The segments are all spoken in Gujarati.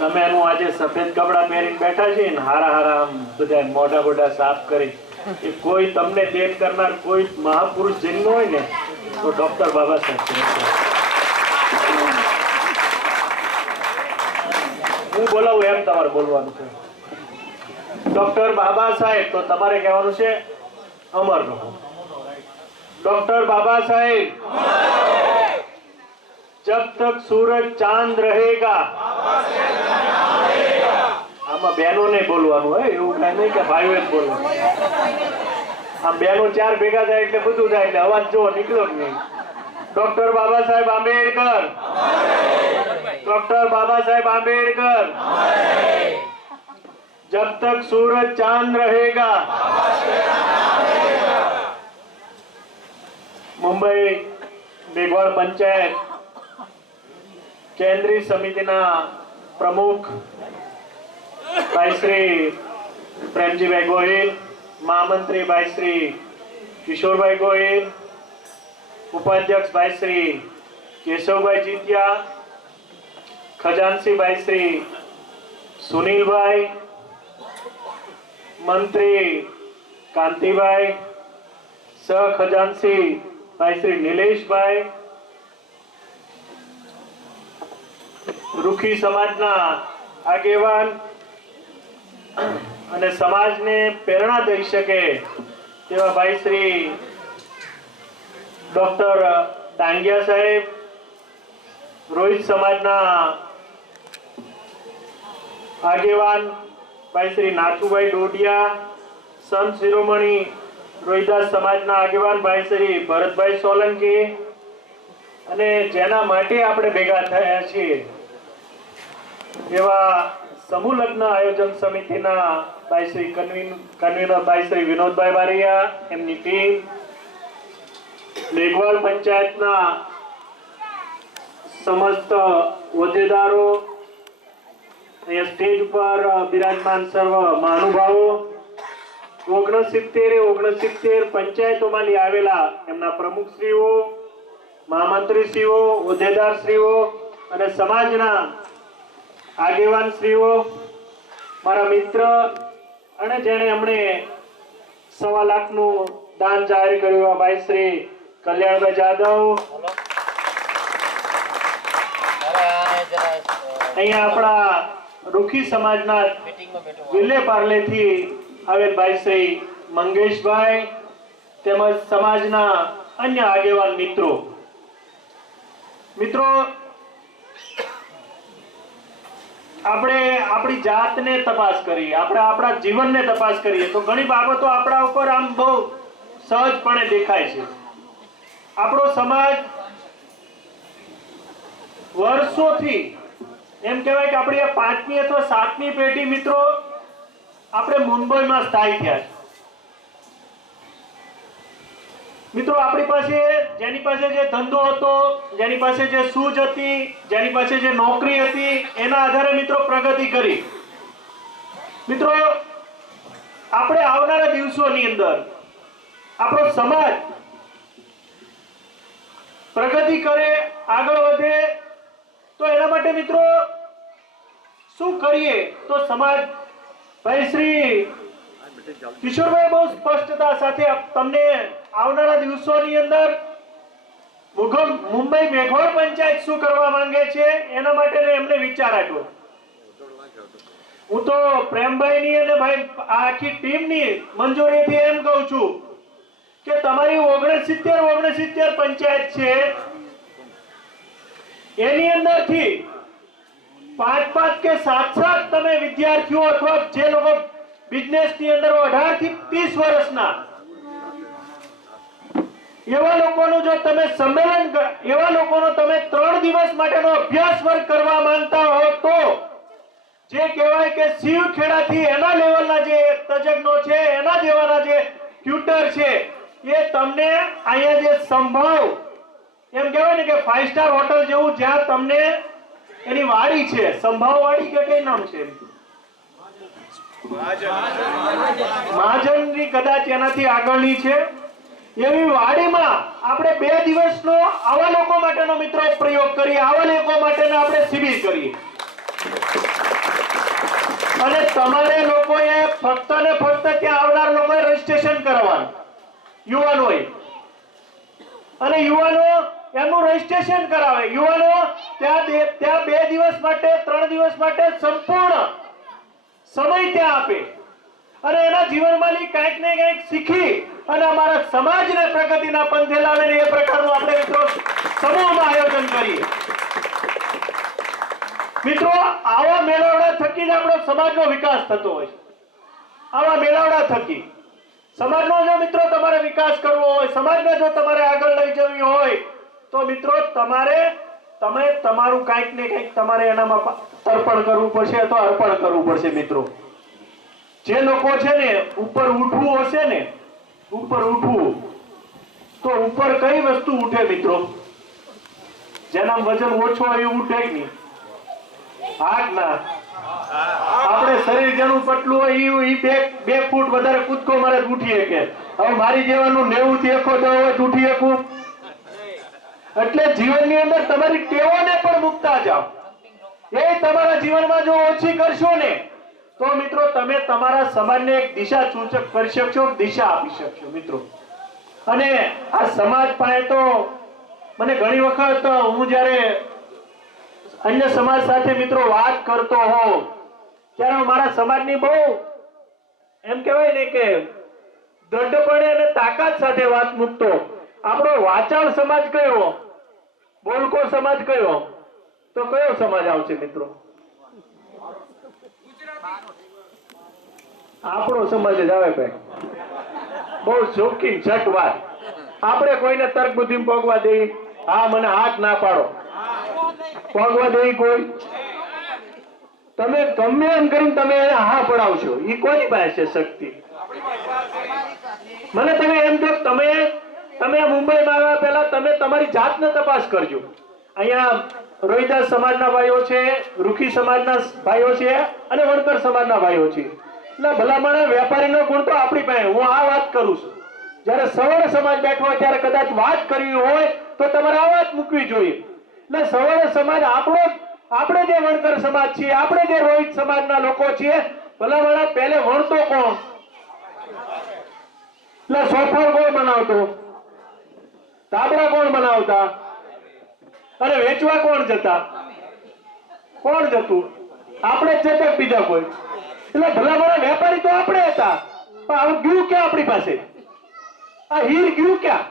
તમે હું આજે સફેદ કપડાં પહેરીને બેઠા છે ને હારા હારા બધા મોઢા મોઢા સાફ કરી. એ કોઈ તમને દેખ કરનાર કોઈ મહાપુરુષ જન્મ હોય ને, તો ડોક્ટર બાબા સાહેબ હું બોલાવું એમ તમારે બોલવાનું છે. ડોક્ટર બાબા સાહેબ, તો તમારે કહેવાનું છે, અમર રહો. ડોક્ટર બાબા સાહેબ, જબ તક સૂરજ ચાંદ રહેગા આમાં બહેનો ને બોલવાનું હોય એવું કઈ નહીં કે ભાઈઓ જ બોલવાનું આમ બહેનો ચાર ભેગા થાય એટલે બધું થાય એટલે અવાજ જો નીકળ્યો જ નહીં ડોક્ટર બાબા સાહેબ આંબેડકર ડોક્ટર બાબા સાહેબ આંબેડકર જબ તક सूरज ચાંદ રહેગા મુંબઈ मेघवाळ પંચાયત केंद्रीय સમિતિના પ્રમુખ ભાઈ શ્રી પ્રેમજીભાઈ ગોહિલ, મહામંત્રી ભાઈ શ્રી કિશોરભાઈ ગોહિલ, ઉપાધ્યક્ષ ભાઈ શ્રી કેશવભાઈ જીત્યા ખજાનસી ભાઈ શ્રી સુનિલભાઈ, મંત્રી કાંતિભાઈ, સહ ખજાનસી ભાઈ શ્રી નિલેશભાઈ રૂખી સમાજના આગેવાન અને સમાજને પ્રેરણા દઈ શકે તેવા ભાઈ શ્રી ડોક્ટર ડાંગિયા સાહેબ, રોહિત સમાજના આગેવાન ભાઈ શ્રી નાથુભાઈ ડોડિયા સંત શિરોમણી રોહિદાસ સમાજના આગેવાન ભાઈ શ્રી ભરતભાઈ સોલંકી અને જેના માટે આપણે ભેગા થયા છીએ. એવા સમૂહ લગ્ન આયોજન સમિતિના ભાઈ શ્રી કન્વીન કન્વીનર ભાઈ શ્રી વિનોદભાઈ બારિયા, એમની ટીમ, મેઘવાળ પંચાયતના સમસ્ત હોદ્દેદારો, અહીંયા સ્ટેજ ઉપર બિરાજમાન સર્વ મહાનુભાવો, ઓગણસિત્તેર ઓગણસિત્તેર પંચાયતોમાંથી આવેલા એમના પ્રમુખશ્રીઓ, મહામંત્રીશ્રીઓ, હોદ્દેદારશ્રીઓ અને સમાજના આગેવાનશ્રીઓ, મારા મિત્ર અને જેણે હમણે સવા લાખનું દાન જાહેર કર્યું આ ભાઈ શ્રી કલ્યાણભાઈ જાદવ. અહીંયા આપણા રૂખી સમાજના વિલે પાર્લેથી આવેલ ભાઈ શ્રી મંગેશભાઈ તેમજ સમાજના અન્ય આગેવાન મિત્રો. મિત્રો આપણે આપણી જાતને તપાસ કરીએ, આપણે આપણા જીવનને તપાસ કરીએ, તો ઘણી બાબતો આપણા ઉપર આમ બહુ સહજપણે દેખાય છે. આપણો સમાજ વર્ષોથી એમ કહેવાય કે આપણી આ પાંચમી અથવા સાતમી પેઢી મિત્રો આપણે મુંબઈમાં સ્થાયી થયા છે. મિત્રો, આપણી પાસે જેની પાસે જે ધંધો હતો, જેની પાસે જે સૂઝ હતી, જેની પાસે જે નોકરી હતી, એના આધારે મિત્રો પ્રગતિ કરી. મિત્રો, આપણે આવનારા દિવસોની અંદર આપણો સમાજ પ્રગતિ કરે, આગળ વધે, તો એના માટે મિત્રો શું કરીએ? તો સમાજ ભાઈ શ્રી કિશોરભાઈ બહુ સ્પષ્ટતા સાથે તમને આવનારા દિવસોની અંદર મુંબઈ મેઘોળ પંચાયત શું કરવા માંગે છે એના માટે એમને વિચાર આપ્યો. હું તો પ્રેમભાઈની અને ભાઈ આખી ટીમની મંજૂરીથી એમ કહું છું કે તમારી ઓગણસિત્તેર ઓગણસિત્તેર પંચાયત છે, એની અંદરથી પાંચ પાંચ કે સાત સાત તમે વિદ્યાર્થીઓ અથવા જે લોકો બિઝનેસની અંદર અઢારથી ત્રીસ વર્ષના એવા લોકોનું જો તમે સંમેલન એવા લોકોનો તમે ત્રણ દિવસ માટેનો અભ્યાસ વર્ગ કરવા માંગતા હો તો જે કહેવાય કે શિવ ખેડાથી એના લેવલના જે તજજ્ઞો છે એના જેવાના જે ટ્યુટર છે એ તમને અહીંયા જે સંભાવ એમ કહેવાય ને કે ફાઈવ સ્ટાર હોટલ જેવું જ્યાં તમને એની વાડી છે સંભાવ વાડી કે કઈ નામ છે મહાજનની કદાચ એનાથી આગળની છે. એવી વાડીમાં આપણે બે દિવસનો આવા લોકો માટેનો મિત્રો પ્રયોગ કરી આવા લોકો માટેનો આપણે શિબિર કરી અને તમારે લોકોએ ફક્ત ને ફક્ત ત્યાં આવનાર લોકોએ રજીસ્ટ્રેશન કરવાનું, યુવાનોએ. અને યુવાનો એમનું રજીસ્ટ્રેશન કરાવે. યુવાનો ત્યાં બે દિવસ માટે, ત્રણ દિવસ માટે સંપૂર્ણ સમય ત્યાં આપે. અને એના જીવનમાંથી કંઈક ને કંઈક શીખી અને અમારા સમાજને પ્રગતિના પંથે લાવીને એ પ્રકારનું આપણે મિત્રો સમૂહમાં આયોજન કરીએ. મિત્રો, આવા મેળાવડા થકી જ આપણો સમાજનો વિકાસ થતો હોય આવા મેળાવડા થકી. સમાજનો જો મિત્રો તમારે વિકાસ કરવો હોય, સમાજને જો તમારે આગળ લઈ જવી હોય, તો મિત્રો તમારે, તમે તમારું કાંઈક ને કંઈક તમારે એનામાં તર્પણ કરવું પડશે અથવા અર્પણ કરવું પડશે મિત્રો. જે લોકો છે ને ઉપર ઉઠવું હશે ને, ઉપર ઉઠવું, તો ઉપર કઈ વસ્તુ ઉઠે મિત્રો? જેના વજન ઓછો એ ઉઠે કે નહીં. હાથ આપણે શરીર જેનું પટલું હોય ઈ બે બે ફૂટ વધારે કૂદકો મારે ઉઠી શકે. હવે મારી જેવાનું નેવું થી એકો હોય ઉઠી શકું. એટલે જીવનની અંદર તમારી ટેવોને પણ મૂકતા જાઓ. એ તમારા જીવનમાં જો ઓછી કરશો ને તો મિત્રો તમે તમારા સમાજને એક દિશા સૂચક કરી શકશો દિશા આપી શકશો, મિત્રો. અને આ સમાજ પાસે તો મને ઘણી વખત હું જ્યારે અન્ય સમાજ સાથે મિત્રો વાત કરતો હોઉં, ત્યારે મારા સમાજની બહુ એમ કહેવાય ને કે દ્રઢપણે અને તાકાત સાથે વાત મૂકતો. આપણો વાચાળ સમાજ કયો? બોલકો સમાજ કયો? તો કયો સમાજ આવશે, મિત્રો? આપણો સમાજ જ આવે ભાઈ. બહુ શોખીન છઠ વાત. આપણે કોઈને તર્ક બુદ્ધિ પોગવા દઈ હા, મને હાથ ના પાડો. પોગવા દઈ કોઈ? તમે ગમે એમ કરીને તમે એને હા પડાવશો. એ કોની પાસે શક્તિ? મને તમે એમ કહો તમે તમે મુંબઈમાં આવ્યા પહેલા તમે તમારી જાતને તપાસ કરજો. અહીંયા રોહિદાસ સમાજના ભાઈઓ છે, રૂખી સમાજના ભાઈઓ છે અને વણકર સમાજના ભાઈઓ છે. એટલે ભલામણ વેપારીનો ગુણ તો આપણી પાસે. હું આ વાત કરું છું. જ્યારે સવર્ણ સમાજ બેઠો હોય, ત્યારે કદાચ વાત કરવી હોય, તો તમારે આ વાત મૂકવી જોઈએ. એટલે સવર્ણ સમાજ આપણો આપણે જે વણકર સમાજ છીએ, આપણે જે રોહિત સમાજના લોકો છીએ, ભલામણ પહેલે વણતો કોણ? એટલે સોફળ કોણ બનાવતો? તાબડા કોણ બનાવતા? અને વેચવા કોણ જતા? કોણ જતું? આપણે જ જતા બીજા કોઈ? એટલે ભલા વેપારી તો આપણે હતા. પણ આવું ગયું ક્યાં આપણી પાસે? આ હીર ગયું ક્યાં?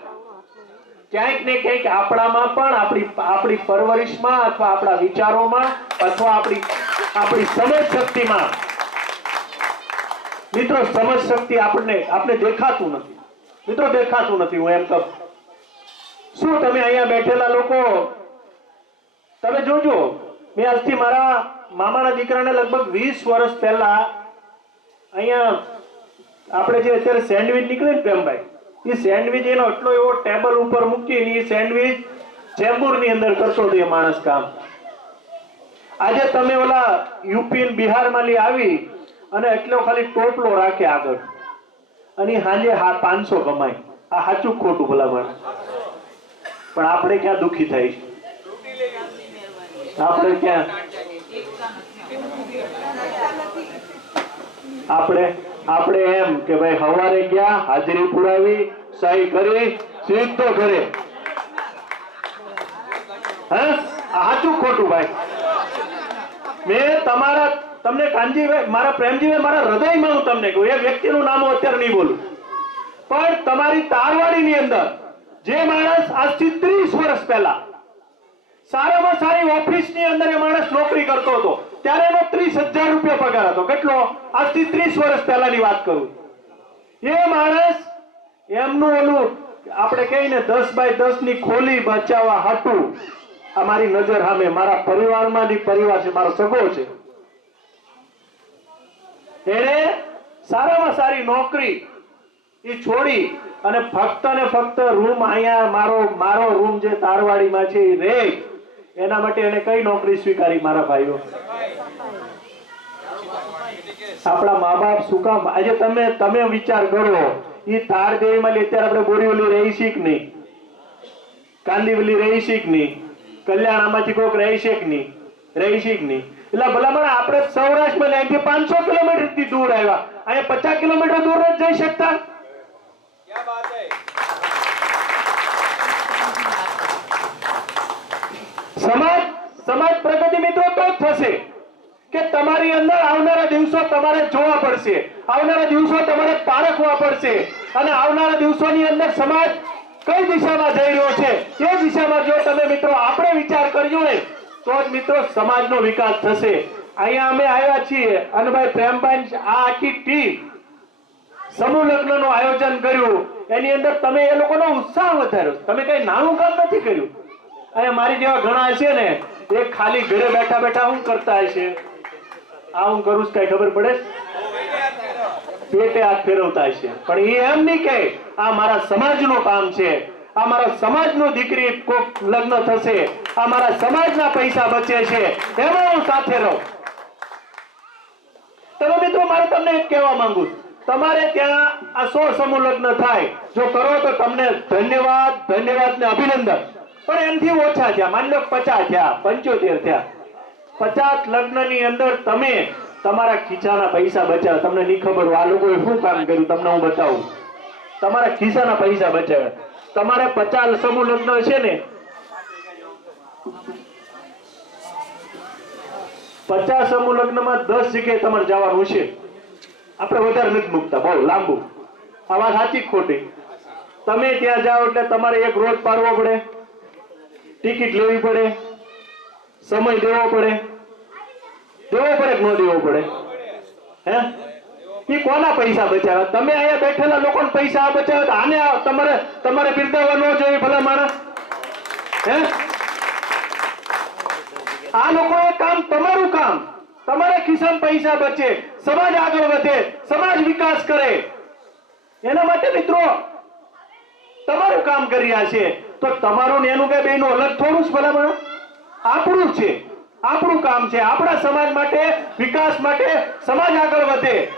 ક્યાંક ને ક્યાંક આપણામાં પણ આપણી આપણી પરવરિશમાં અથવા આપણા વિચારોમાં અથવા આપણી આપણી સમજ શક્તિમાં મિત્રો સમજ શક્તિ આપણને આપણે દેખાતું નથી. મિત્રો, દેખાતું નથી, હું એમ કહું. શું તમે અહીંયા બેઠેલા લોકો તમે જોજો, મેં આજથી મારા મામાના દીકરાને લગભગ વીસ વર્ષ પહેલા અહીંયા આપણે જે અત્યારે સેન્ડવિચ નીકળે ને પ્રેમભાઈ, એ સેન્ડવિચ એનો એટલો એવો ટેબલ ઉપર મૂકીને એ સેન્ડવિચ ચેમ્બુરની અંદર કરતો હતો એ માણસ કામ. આજે તમે ઓલા યુપી બિહારમાં લી આવી અને એટલો ખાલી ટોપલો રાખે આગળ. અને હાજે હા પાંચસો કમાય. આ સાચું ખોટું ભલા પણ આપણે ક્યાં દુઃખી થાય? છે આપણે ક્યાં? આપણે આપણે એમ કે ભાઈ સવારે ગયા, હાજરી પુરાવી, સહી કરી, સીધો ઘરે. હે? સાચું ખોટું ભાઈ? મેં તમારા, તમને કાનજીભાઈ, મારા પ્રેમજીભાઈ, મારા હૃદયમાં હું તમને કહું, એ વ્યક્તિનું નામ અત્યારે નહીં બોલું. પણ તમારી તારવાડીની અંદર જે માણસ આજથી ત્રીસ વર્ષ પહેલા સારામાં સારી ઓફિસની અંદર એ માણસ નોકરી કરતો હતો. ત્યારે એનો ત્રીસ હજાર રૂપિયા પગાર હતો. કેટલો? આજથી ત્રીસ વર્ષ પહેલાની વાત કરું. એ માણસ એમનું ઓલું આપણે કહીને દસ બાય દસની ખોલી બચાવવા હતું આ મારી નજર સામે, મારા પરિવારમાંથી પરિવાર છે, મારો સગો છે. એને સારામાં સારી નોકરી એ છોડી અને ફક્ત ને ફક્ત રૂમ અહીંયા મારો મારો રૂમ જે તારવાડીમાં છે એ રે એના માટે એને કઈ નોકરી સ્વીકારી મારા ભાઈઓ? આપણા મા બાપ શું કામ? આજે તમે તમે વિચાર કરો એ દેવીમાં માલી અત્યારે આપણે બોરીવલી રહી શીખ નહીં. કાંદીવલી રહી શીખ નહીં. કલ્યાણામાંથી કોઈક રહી શીખ નહીં. રહી શીખ નહીં. એટલે ભલામણ આપણે સૌરાષ્ટ્રમાં અહીંથી પાંચસો કિલોમીટરથી દૂર આવ્યા. અહીંયા પચાસ કિલોમીટર દૂર નથી જઈ શકતા? સમાજ સમાજ પ્રગતિ મિત્રો તો જ થશે કે તમારી અંદર આવનારા દિવસો તમારે જોવા પડશે. આવનારા દિવસો તમારે પારખવા પડશે. અને આવનારા દિવસોની અંદર સમાજ કઈ દિશામાં જઈ રહ્યો છે એ દિશામાં જો તમે મિત્રો આપણે વિચાર કર્યો ને તો જ મિત્રો સમાજનો વિકાસ થશે. અહીંયા અમે આવ્યા છીએ અને ભાઈ પ્રેમભાઈ આ આખી ટીમ સમૂહ લગ્નનું આયોજન કર્યું. એની અંદર તમે એ લોકોનો ઉત્સાહ વધાર્યો. તમે કઈ નાનું કામ નથી કર્યું. અને મારી જેવા ઘણા હશે ને, એ ખાલી ઘરે બેઠા બેઠા હું કરતા હશે. આ હું કરું કઈ ખબર પડે? પેટે હાથ ફેરવતા હશે. પણ એ એમ નહીં કે આ મારા સમાજનું કામ છે. આ મારા સમાજનું દીકરી કોક લગ્ન થશે. આ મારા સમાજના પૈસા બચે છે. એમાં હું સાથે રહું. તમે મિત્રો, મારે તમને એક કહેવા માંગુ છું. તમારે ત્યાં આ સો સમૂહ લગ્ન થાય. જો કરો તો તમને ધન્યવાદ ધન્યવાદ ને અભિનંદન. પણ એનથી ઓછા થયા. માની લો પચાસ થયા, પંચોતેર થયા. પચાસ લગ્નની અંદર તમે તમારા ખીચાના પૈસા બચાવ્યા. તમને નહીં ખબર આ લોકોએ શું કામ કર્યું? તમને હું બતાવું. તમારા ખિસ્સાના પૈસા બચાવ્યા. તમારે પચાસ સમૂહ લગ્ન છે ને? પચાસ સમૂહ લગ્નમાં દસ જગ્યાએ તમારે જવાનું છે. આપણે વધારે નથી મૂકતા. બહુ લાંબુ. આ વાત સાચી ખોટી? તમે ત્યાં જાઓ એટલે તમારે એક રોજ પાડવો પડે. ટિકિટ લેવી પડે, સમય દેવો પડે. દેવો પડે કે ન દેવો પડે? હે? એ કોના પૈસા બચાવે? તમે અહીંયા બેઠેલા લોકોને પૈસા બચાવે આને તમારે તમારે બિરદાવવા ન જોઈએ ભલા માણસ હે? આ લોકોએ કામ તમારું કામ. તમારા ખિસ્સામાં પૈસા બચે, સમાજ આગળ વધે, સમાજ વિકાસ કરે. એના માટે મિત્રો, તમારું કામ કરી રહ્યા છે. તો તમારું ને એનું કઈ બેનું અલગ થોડું જ ભલામણ? આપણું છે. આપણું કામ છે. આપણા સમાજ માટે, વિકાસ માટે સમાજ આગળ વધે.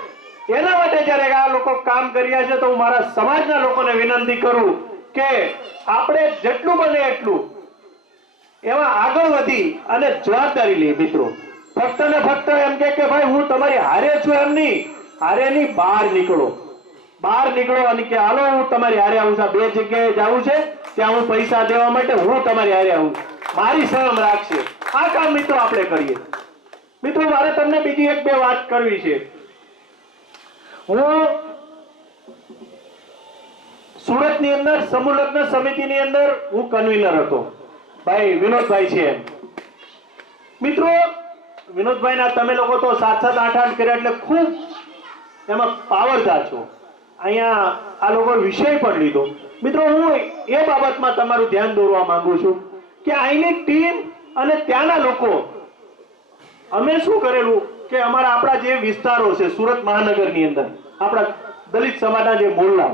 એના માટે જ્યારે આ લોકો કામ કર્યા છે, તો હું મારા સમાજના લોકોને વિનંતી કરું કે આપણે જેટલું બને એટલું એમાં આગળ વધી અને જવાબદારી લઈએ મિત્રો. ફક્ત ને ફક્ત એમ કે ભાઈ, હું તમારી હારે છું એમ નહીં. હારે ની બહાર નીકળો. બહાર નીકળો અને કે હાલો, હું તમારી હારે આવું છું. બે જગ્યાએ જવું છે. ત્યાં હું પૈસા દેવા માટે હું તમારી હારે આવું મારી શરમ રાખશે. આ કામ મિત્રો આપણે કરીએ. મિત્રો, મારે તમને બીજી એક બે વાત કરવી છે. હું સુરતની અંદર સમૂહ લગ્ન સમિતિની અંદર હું કન્વીનર હતો. ભાઈ, વિનોદભાઈ છે. મિત્રો વિનોદભાઈ ના તમે લોકો તો સાત સાત આઠ આઠ કર્યા એટલે ખૂબ એમાં પાવરદાર છો અહીંયા આ લોકો વિષય પણ લીધો. મિત્રો, હું એ બાબતમાં તમારું ધ્યાન દોરવા માંગુ છું કે અહીંની ટીમ અને ત્યાંના લોકો, અમે શું કરેલું કે અમારા આપણા જે વિસ્તારો છે, સુરત મહાનગરની અંદર, આપણા દલિત સમાજના જે મોહલ્લા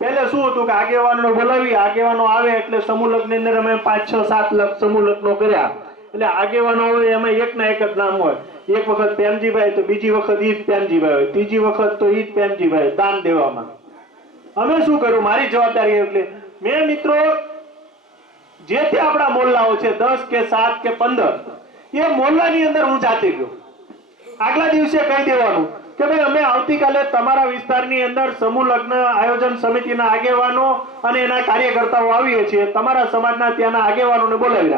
પહેલે શું હતું કે આગેવાનો બોલાવી, આગેવાનો આવે એટલે સમૂહ લગ્નની અંદર અમે પાંચ, છ, સાત સમૂહ લગ્નો કર્યા. એટલે આગેવાનો હોય, એમાં એક ના એક જ નામ હોય. એક વખત પ્રેમજીભાઈ તો બીજી વખત ઈ જ પ્રેમજીભાઈ હોય. ત્રીજી વખત તો ઈ જ પ્રેમજીભાઈ દાન દેવામાં. અમે શું કર્યું મારી જવાબદારી એટલે મેં મિત્રો, જે તે આપણા મોલ્લાઓ છે, દસ કે સાત કે પંદર, એ મોલ્લાની અંદર હું જાતે ગયો. આગલા દિવસે કહી દેવાનું કે ભાઈ, અમે આવતીકાલે તમારા વિસ્તારની અંદર સમૂહ લગ્ન આયોજન સમિતિના આગેવાનો અને એના કાર્યકર્તાઓ આવીએ છીએ. તમારા સમાજના ત્યાંના આગેવાનોને બોલાવી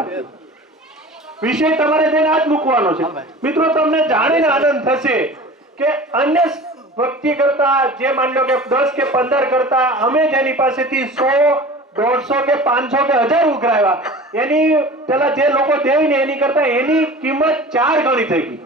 વિષય તમારે તેને આજ મૂકવાનો છે. મિત્રો તમને જાણીને આનંદ થશે કે અન્ય ભક્તિ કરતા જે માની લો કે દસ કે પંદર કરતા અમે જેની પાસેથી સો દોઢસો કે પાંચસો કે હજાર ઉઘરાવ્યા. એની પેલા જે લોકો દેવી ને એની કરતા એની કિંમત ચાર ગણી થઈ ગઈ.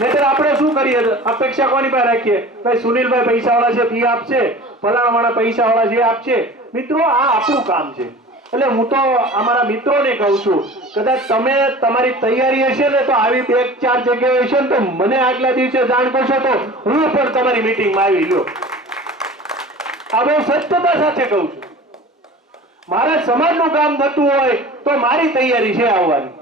નહીતર આપણે શું કરીએ? અપેક્ષા કોની પાસે રાખીએ? ભાઈ સુનિલભાઈ પૈસા વાળા છે ફી આપશે. ફલાણા વાળા પૈસા વાળા જે આપશે. મિત્રો આ આપણું કામ છે. એટલે હું તો અમારા મિત્રોને કહું છું, કદાચ તમે તમારી તૈયારી હશે ને તો આવી બે ચાર જગ્યાએ હશે ને તો મને આગલા દિવસે જાણ કરશો તો હું પણ તમારી મીટિંગમાં આવી લ્યો આ બહુ સત્યતા સાથે કહું છું. મારા સમાજનું કામ થતું હોય તો મારી તૈયારી છે આવવાની.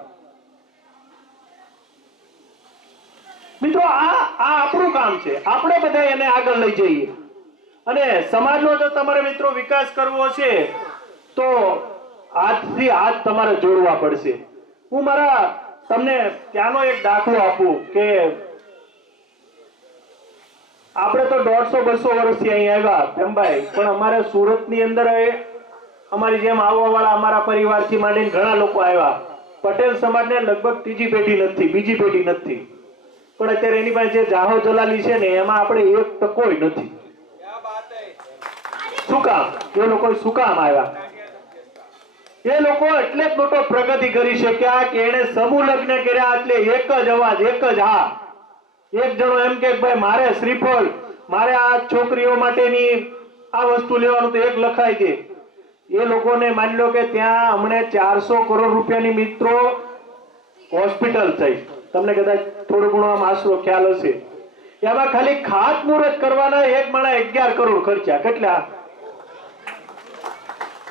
મિત્રો, આ આ આપણું કામ છે. આપણે બધા એને આગળ લઈ જઈએ. અને સમાજનો જો તમારે મિત્રો વિકાસ કરવો છે તો હાથથી હાથ તમારે જોડવા પડશે. હું મારા તમને ત્યાંનો એક દાખલો આપું કે આપણે તો દોઢસો બસો વર્ષથી અહીં આવ્યા ભીમભાઈ પણ અમારે સુરતની અંદર અમારી જેમ આવવા વાળા અમારા પરિવારથી માંડીને ઘણા લોકો આવ્યા. પટેલ સમાજને લગભગ ત્રીજી પેઢી નથી, બીજી પેઢી નથી. પણ અત્યારે એની પાસે જે જાહો જલાલી છે ને, એમાં આપણે એક તકોય નથી. શું કામ? એ લોકો શું કામ આવ્યા? એ લોકો એટલે જ મોટો પ્રગતિ કરી શક્યા કે એને સમૂહ લગ્ન કર્યા એટલે એક જ અવાજ, એક જ હા. એક જણો એમ કે ભાઈ, મારે શ્રીફળ, મારે આ છોકરીઓ માટેની આ વસ્તુ લેવાનું. તો એક લખાય દે. એ લોકોને માની લો કે ત્યાં હમણે ચારસો કરોડ રૂપિયાની મિત્રો હોસ્પિટલ થઈ. તમને કદાચ થોડો ઘણો આમ આશરો ખ્યાલ હશે. એમાં ખાલી ખાતમુહૂર્ત કરવાના એક માણા અગિયાર કરોડ ખર્ચ્યા. કેટલા?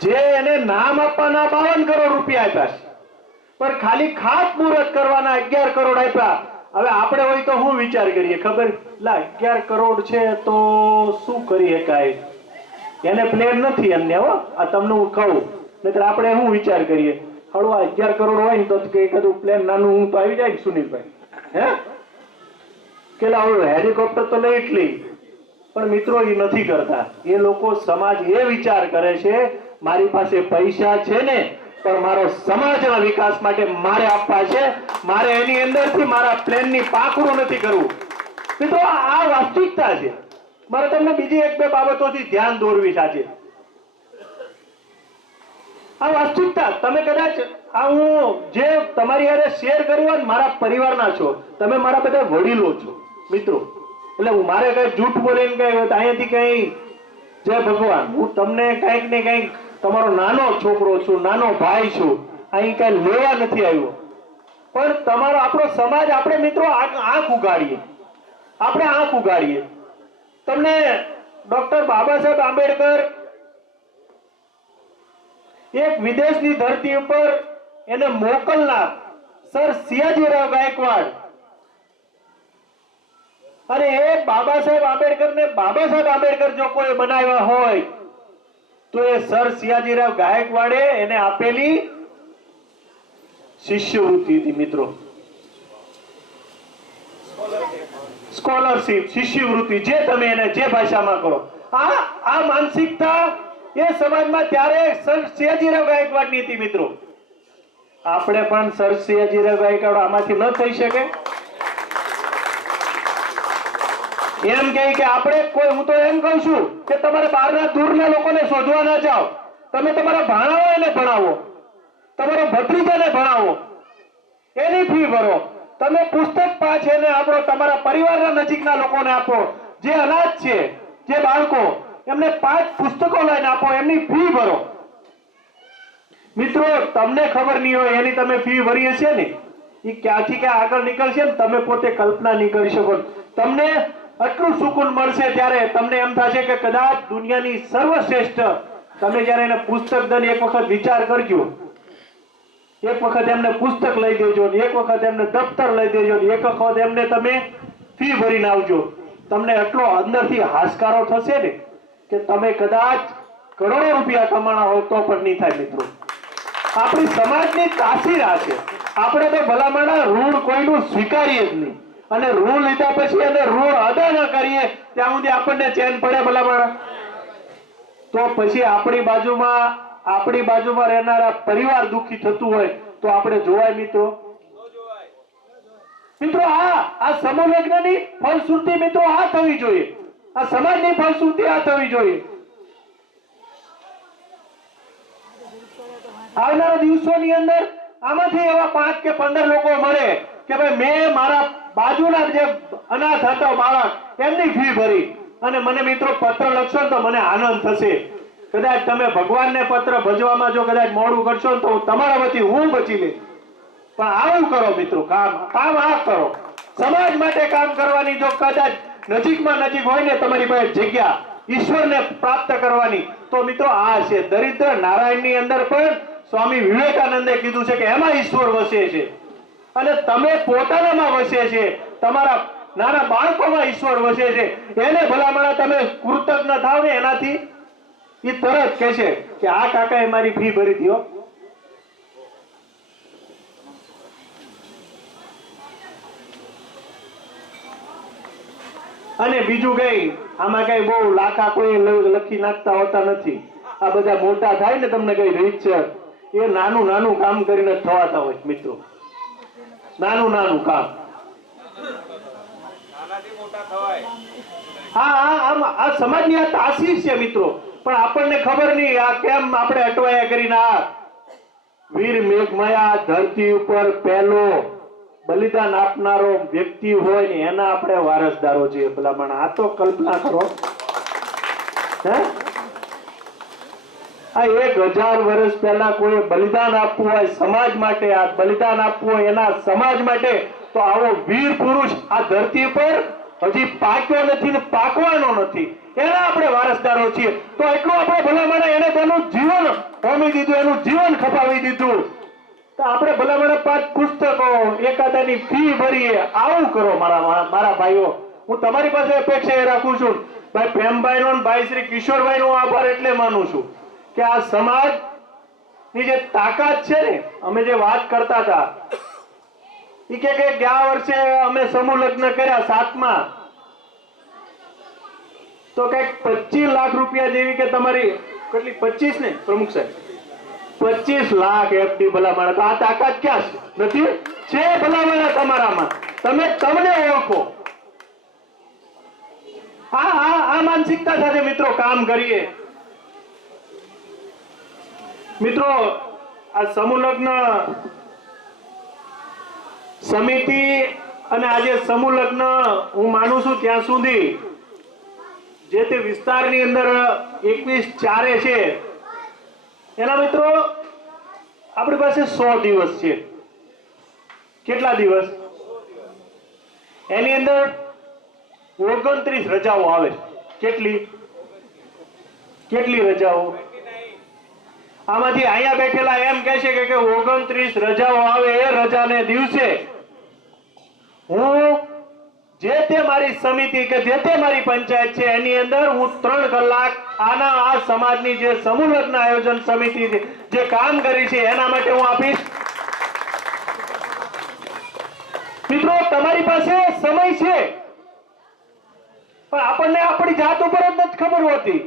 જે એને નામ આપવાના બાવન કરોડ રૂપિયા આપ્યા છે. પણ ખાલી ખાત મુહૂર્ત કરવાના અગિયાર કરોડ આપ્યા. હવે આપણે હોય તો હું વિચાર કરીએ, ખબર? લા, અગિયાર કરોડ છે તો શું કરી શકાય? એને પ્લેન નથી એમને, હો. આ તમને હું કહું. નહીતર આપણે શું વિચાર કરીએ? હળવા અગિયાર કરોડ હોય ને તો કદું પ્લેન નાનું હું તો આવી જાય સુનિલભાઈ. હે? કેલા, હવે હેલિકોપ્ટર તો લઈ એટલી પણ મિત્રો એ નથી કરતા. એ લોકો સમાજ એ વિચાર કરે છે મારી પાસે પૈસા છે ને, પણ મારો સમાજના વિકાસ માટે મારે આપવા છે. મારે એની અંદરથી મારા પ્લેનની પાંખડું નથી કરવું. મિત્રો, આ વાસ્તવિકતા છે. મારે તમને બીજી એક બે બાબતોથી ધ્યાન દોરવી સાચે આ વાસ્તવિકતા, તમે કદાચ આ હું જે તમારી હારે શેર કર્યું મારા પરિવારના છો. તમે મારા બધા વડીલો છો, મિત્રો. એટલે હું મારે કઈ જૂઠ બોલીને કઈ અહીંયાથી કઈ, જય ભગવાન. હું તમને કંઈક ને કંઈક તમારો નાનો છોકરો છું, નાનો ભાઈ છું, અહીં કઈ લેવા નથી આવ્યો. પણ તમારો આપણો સમાજ, આપણે મિત્રો આંખ ઉગાડીએ. આપણે આંખ ઉગાડીએ. તમને ડોક્ટર બાબા સાહેબ આંબેડકર એક વિદેશની ધરતી ઉપર એને મોકલનાર સર સિયાજીરાવ ગાયકવાડ અને એ બાબા સાહેબ આંબેડકર ને બાબા સાહેબ આંબેડકર જો કોઈ બનાવ્યા હોય તો એ સર સિયાજીરાવ ગાયકવાડે એને આપેલી શિષ્યવૃત્તિ મિત્રો. સ્કોલરશિપ શિષ્યવૃત્તિ, જે તમે એને જે ભાષામાં કરો આ આ માનસિકતા એ સમાજમાં ત્યારે સર સિયાજીરાવ ગાયકવાડની હતી મિત્રો. આપણે પણ સર સિયાજીરાવ ગાયકવાડ આમાંથી ન થઈ શકે. એમ કહે કે આપણે કોઈ, હું તો એમ કહું છું કે તમારે બહારના દૂરના લોકોને શોધવા ના જાઓ. તમે તમારા ભાણાઓ એને ભણાવો. તમારો ભત્રીજાને ભણાવો. એની ફી ભરો. તમે પુસ્તક પાંચ એને આપો, તમારા પરિવારના નજીકના લોકોને આપો. જે અનાજ છે, જે બાળકો, એમને પાંચ પુસ્તકો લઈને આપો, એમની ફી ભરો. મિત્રો, તમને ખબર નહીં હોય, એની તમે ફી ભરી હશે ને? એ ક્યાંથી ક્યાં આગળ નીકળશે ને? તમે પોતે કલ્પના નહીં કરી શકો. તમને આટલું સુકૂન મળશે ત્યારે તમને એમ થશે કે કદાચ દુનિયાની સર્વશ્રેષ્ઠ, તમે જ્યારે એને પુસ્તક દઈને એક વખત વિચાર કરજો, એક વખત એમને પુસ્તક લઈ દેજો ને એક વખત એમને દફતર લઈ દેજો એક વખત એમને તમે ફી ભરીને આવજો. તમને એટલો અંદરથી હાશકારો થશે ને કે તમે કદાચ કરોડો રૂપિયા કમાણા હો તો પણ નહીં થાય મિત્રો. આપણી સમાજની તાસીર આ છે. આપણે તો ભલામણા ઋણ કોઈનું સ્વીકારીએ જ નહીં. અને ઋણ લીધા પછી અને ઋણ અદા ન કરીએ, ત્યાં સુધી આપણને ચેન પડે ભલામણા. તો પછી આપણી બાજુમાં આપણી બાજુમાં રહેનારા પરિવાર દુખી થતું હોય, તો આપણે જોવાય મિત્રો. મિત્રો, આ આ લગ્નની ફલશ્રુતિ મિત્રો આ થવી જોઈએ. આ સમાજની ફળશ્રુતિ આ થવી જોઈએ. આવનારા દિવસોની અંદર આમાંથી એવા પાંચ કે પંદર લોકો મળે કે ભાઈ, મેં મારા બાજુના જે અનાથ હતા બાળક એમની ફી ભરી. અને મને મિત્રો પત્ર લખશો તો મને આનંદ થશે. કદાચ તમે ભગવાનને પત્ર ભજવામાં જો કદાચ મોડું કરશો તો તમારા વતી હું બચી લઈશ. પણ આવું કરો મિત્રો, કામ કામ આ કરો. સમાજ માટે કામ કરવાની જો કદાચ નજીકમાં નજીક હોય ને તમારી પાસે જગ્યા, ઈશ્વરને પ્રાપ્ત કરવાની, તો મિત્રો આ છે. દરિદ્ર નારાયણની અંદર પણ સ્વામી વિવેકાનંદે કીધું છે કે એમાં ઈશ્વર વસે છે. અને તમે પોતાનામાં વસે છે. તમારા નાના બાળકોમાં ઈશ્વર વસે છે. એને ભલામણા તમે કૃતજ્ઞ થાવ ને એનાથી? એ તરત કે છે કે આ કાકાએ મારી ફી ભરી દો અને બીજું કઈ, આમાં કઈ બહુ લાખા કોઈ લખી નાખતા હોતા નથી. આ બધા મોટા થાય ને તમને કઈ રીત છે. એ નાનું નાનું કામ કરીને થવાતા હોય મિત્રો. નાનું નાનું કામ. હા હા આમ આ સમાજની આ તાસીર છે મિત્રો. પણ આપણને ખબર નહીં આ કેમ આપણે અટવાયા કરીને આ વીર મેઘમાયા ધરતી ઉપર પહેલો બલિદાન આપનારો વ્યક્તિ હોય ને એના આપણે વારસદારો છીએ. ભલામણ આ તો કલ્પના કરો. હે? આ એક હજાર વર્ષ પહેલા કોઈ બલિદાન આપવું હોય સમાજ માટે, આ બલિદાન આપવું હોય એના સમાજ માટે, તો આવો વીર પુરુષ આ ધરતી પર હજી પાક્યો નથી ને પાકવાનો નથી. એના આપણે વારસદારો છીએ. તો એટલું આપણે ભલામણ એને તેનું જીવન હોમી દીધું, એનું જીવન ખપાવી દીધું. તો આપણે ભલામણ પાંચ પુસ્તકો એકાદાની ફી ભરીએ. આવું કરો મારા મારા ભાઈઓ. હું તમારી પાસે અપેક્ષા એ રાખું છું. ભાઈ પ્રેમભાઈ નો ભાઈ શ્રી કિશોરભાઈ નો આભાર એટલે માનું છું. કે આ સમાજની જે તાકાત છે ને, અમે જે વાત કરતા હતા એ કે ગયા વર્ષે અમે સમૂહ લગ્ન કર્યા સાતમા. તો કંઈક પચીસ લાખ રૂપિયા જેવી કે તમારી, કેટલી? પચીસ ને, પ્રમુખ સાહેબ. પચીસ લાખ એફડી ભલામણ. તો આ તાકાત ક્યાં છે? નથી? છે ભલામણ તમારામાં. તમે તમને ઓળખો. હા હા, આ માનસિકતા સાથે મિત્રો કામ કરીએ. મિત્રો, આ સમૂહ લગ્ન સમિતિ અને આજે સમૂહ લગ્ન હું માનું છું ત્યાં સુધી જે તે વિસ્તારની અંદર એકવીસ ચારે છે, એના મિત્રો, આપણી પાસે સો દિવસ છે. કેટલા દિવસ? એની અંદર ઓગણત્રીસ રજાઓ આવે કેટલી? કેટલી રજાઓ? આમાંથી અહીંયા બેઠેલા એમ કહે છે કે ઓગણત્રીસ રજાઓ આવે એ રજાને દિવસે. હું જે તે મારી સમિતિ કે જે તે મારી પંચાયત છે, એની અંદર હું ત્રણ કલાક આના આ સમાજની જે સમૂહ આયોજન સમિતિ જે કામ કરી છે, એના માટે હું આપીશ. મિત્રો, તમારી પાસે સમય છે. પણ આપણને આપણી જાત ઉપર જ નથી ખબર હોતી.